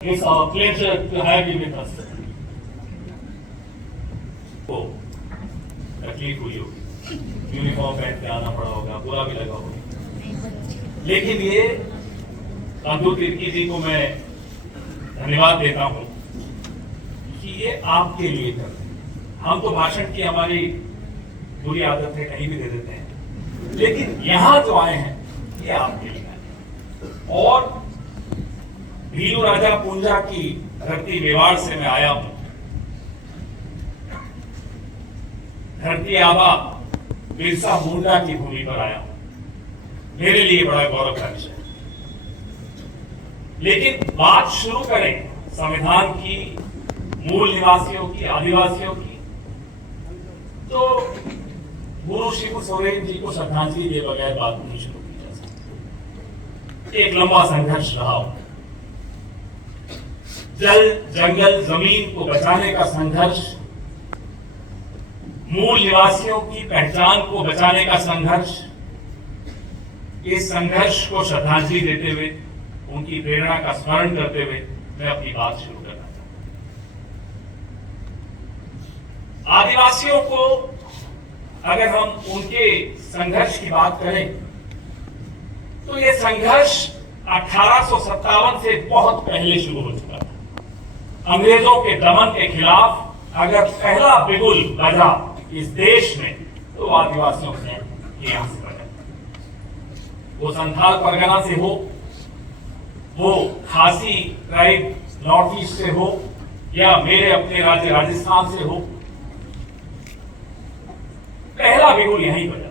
It's our pleasure to have you with us. तो तकलीफ हुई होगी, यूनिफॉर्म पहन के आना पड़ा होगा, बुरा भी लगा होगा, लेकिन ये कांतू तिर्की जी को मैं धन्यवाद देता हूँ कि ये आपके लिए कर रहे हैं। हम तो भाषण की हमारी बुरी आदत है, कहीं भी दे देते हैं, लेकिन यहाँ जो आए हैं ये आपके लिए है। और भीलू राजा पूंजा की धरती मेवाड़ से मैं आया हूं। धरती आबा बिरसा मुंडा की भूमि पर आया हूं। मेरे लिए बड़ा गौरव का विषय है। लेकिन बात शुरू करें संविधान की, मूल निवासियों की, आदिवासियों की, तो गुरु शिबू सोरेन जी को श्रद्धांजलि दिए बगैर बात नहीं शुरू की जा सकती। एक लंबा संघर्ष रहा हो। जल, जंगल, जमीन को बचाने का संघर्ष, मूल निवासियों की पहचान को बचाने का संघर्ष, इस संघर्ष को श्रद्धांजलि देते हुए, उनकी प्रेरणा का स्मरण करते हुए मैं अपनी बात शुरू करना चाहता हूं। आदिवासियों को अगर हम उनके संघर्ष की बात करें तो यह संघर्ष 1857 से बहुत पहले शुरू हो चुका था। अंग्रेजों के दमन के खिलाफ अगर पहला बिगुल बजा इस देश में तो आदिवासियों ने यहां से बजा। वो संथाल परगना से हो, वो खासी ट्राइब नॉर्थ ईस्ट से हो, या मेरे अपने राज्य राजस्थान से हो, पहला बिगुल यहीं बजा।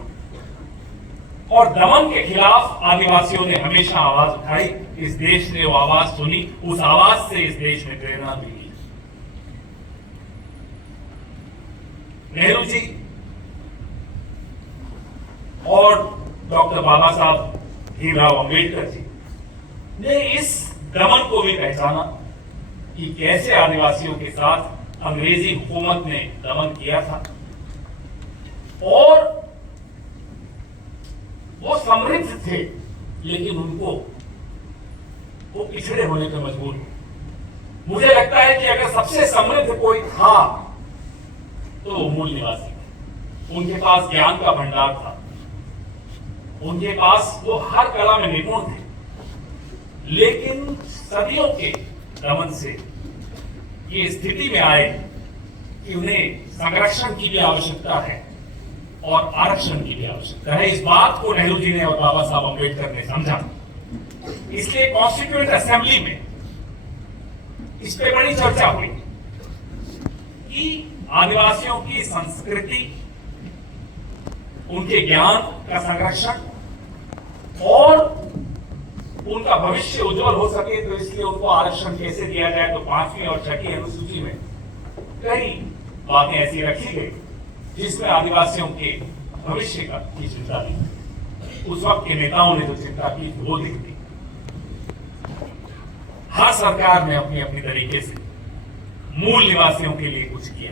और दमन के खिलाफ आदिवासियों ने हमेशा आवाज उठाई। इस देश ने वो आवाज सुनी, उस आवाज से इस देश ने प्रेरणा मिली। नेहरू जी और डॉक्टर बाबा साहब भीमराव अंबेडकर जी ने इस दमन को भी पहचाना कि कैसे आदिवासियों के साथ अंग्रेजी हुकूमत ने दमन किया था, और वो समृद्ध थे लेकिन उनको वो पिछड़े होने पर मजबूर हुए। मुझे लगता है कि अगर सबसे समृद्ध कोई था तो वो मूल निवासी थे। उनके पास ज्ञान का भंडार था, उनके पास वो हर कला में निपुण थे, लेकिन सदियों के दमन से ये स्थिति में आए कि उन्हें संरक्षण की भी आवश्यकता है और आरक्षण की भी आवश्यकता है। इस बात को नेहरू जी ने और बाबा साहब अम्बेडकर ने समझा। इसलिए कॉन्स्टिट्यूएंट असेंबली में इस पे बड़ी चर्चा हुई कि आदिवासियों की संस्कृति, उनके ज्ञान का संरक्षण और उनका भविष्य उज्जवल हो सके, तो इसलिए उनको आरक्षण कैसे दिया जाए। तो 5वीं और 6ठी अनुसूची में कई बातें ऐसी रखी गई जिसमें आदिवासियों के भविष्य की चिंता थी। उस वक्त के नेताओं ने जो चिंता की वो दिख दी। हर सरकार ने अपनी अपनी तरीके से मूल निवासियों के लिए कुछ किया,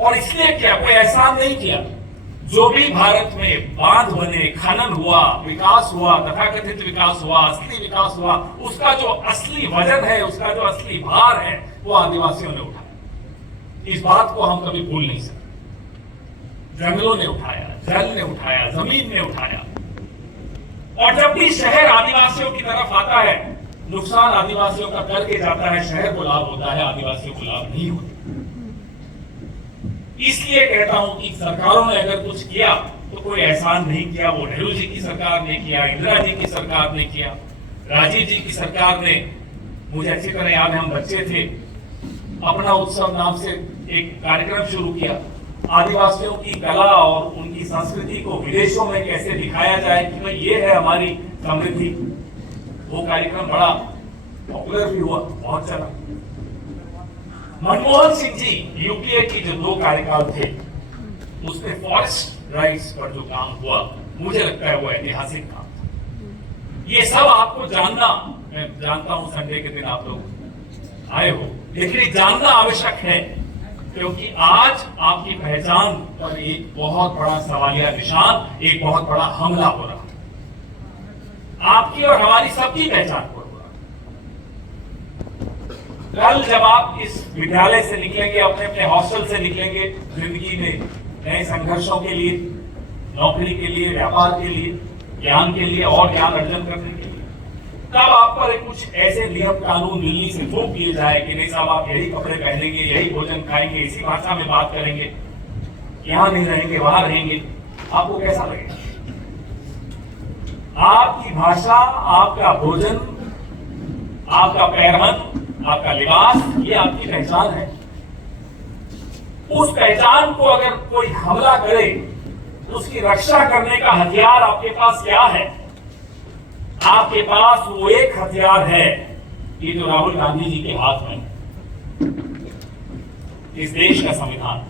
और इसलिए क्या, कोई एहसान नहीं किया। जो भी भारत में बांध बने, खनन हुआ, विकास हुआ, तथाकथित विकास हुआ, असली विकास हुआ, उसका जो असली वजन है, उसका जो असली भार है, वो आदिवासियों ने उठाया। इस बात को हम कभी भूल नहीं सकते। जंगलों ने उठाया, जल ने उठाया, जमीन ने उठाया। और जब भी शहर आदिवासियों की तरफ आता है, नुकसान आदिवासियों का करके जाता है, शहर को लाभ होता है, आदिवासियों को लाभ नहीं होता। इसलिए कहता हूं कि सरकारों ने अगर कुछ किया तो कोई एहसान नहीं किया। वो नेहरू जी की सरकार ने किया, इंदिरा जी की सरकार ने किया, राजीव जी की सरकार ने, मुझे अच्छी तरह याद है, हम बच्चे थे, अपना उत्सव नाम से एक कार्यक्रम शुरू किया। आदिवासियों की कला और उनकी संस्कृति को विदेशों में कैसे दिखाया जाए कि भाई ये है हमारी समृद्धि। वो कार्यक्रम बड़ा पॉपुलर भी हुआ, बहुत चला। मनमोहन सिंह जी, यूपीए की जो 2 कार्यकाल थे, उसमें फॉरेस्ट राइट्स पर जो काम हुआ, मुझे लगता है वो ऐतिहासिक काम था। ये सब आपको जानना, मैं जानता हूं संडे के दिन आप लोग आए हो, लेकिन ये जानना आवश्यक है, क्योंकि आज आपकी पहचान पर एक बहुत बड़ा सवालिया निशान, एक बहुत बड़ा हमला हो रहा है। आपकी और हमारी सबकी पहचान पर हुआ। कल जब आप इस विद्यालय से निकलेंगे, अपने अपने हॉस्टल से निकलेंगे, जिंदगी में नए संघर्षों के लिए, नौकरी के लिए, व्यापार के लिए, ज्ञान के लिए और ज्ञान अर्जन करने के लिए, तब आप पर कुछ ऐसे नियम कानून दिल्ली से थोप दिए जाए कि नहीं साहब आप यही कपड़े पहनेंगे, यही भोजन खाएंगे, इसी भाषा में बात करेंगे, यहां नहीं रहेंगे, वहां रहेंगे, आपको कैसा लगेगा? आपकी भाषा, आपका भोजन, आपका पहरन, आपका लिबास, ये आपकी पहचान है। उस पहचान को अगर कोई हमला करे, उसकी रक्षा करने का हथियार आपके पास क्या है? आपके पास वो एक हथियार है, ये जो राहुल गांधी जी के हाथ में, इस देश का संविधान।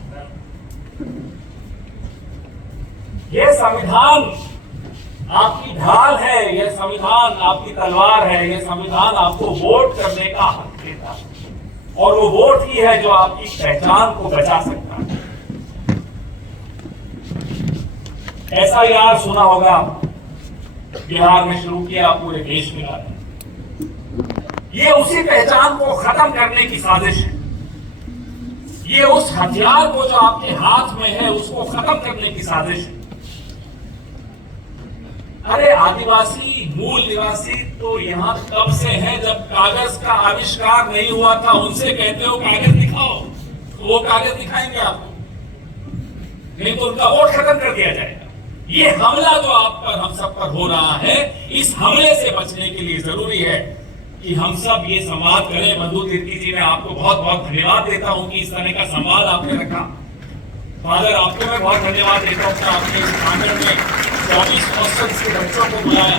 यह संविधान आपकी ढाल है, यह संविधान आपकी तलवार है, यह संविधान आपको वोट करने का हक देता है, और वो वोट ही है जो आपकी पहचान को बचा सकता है। SIR सुना होगा, बिहार में शुरू किया, पूरे देश में लाया। ये उसी पहचान को खत्म करने की साजिश है। ये उस हथियार को जो आपके हाथ में है, उसको खत्म करने की साजिश है। अरे आदिवासी मूल निवासी तो यहां तब से हैं जब कागज का आविष्कार नहीं हुआ था। उनसे कहते हो कागज दिखाओ, तो वो कागज दिखाएंगे आपको, नहीं तो उनका वोट खत्म कर दिया जाएगा। ये हमला जो आप पर, हम सब पर हो रहा है, इस हमले से बचने के लिए जरूरी है कि हम सब ये संवाद करें। बंधु तिर्की जी, मैं आपको बहुत बहुत धन्यवाद देता हूं कि इस तरह का संवाद आपने रखा। फादर, आपको मैं बहुत धन्यवाद देता हूं कि आपने इस आंगन में 24 हॉस्टल्स के बच्चों को बुलाया।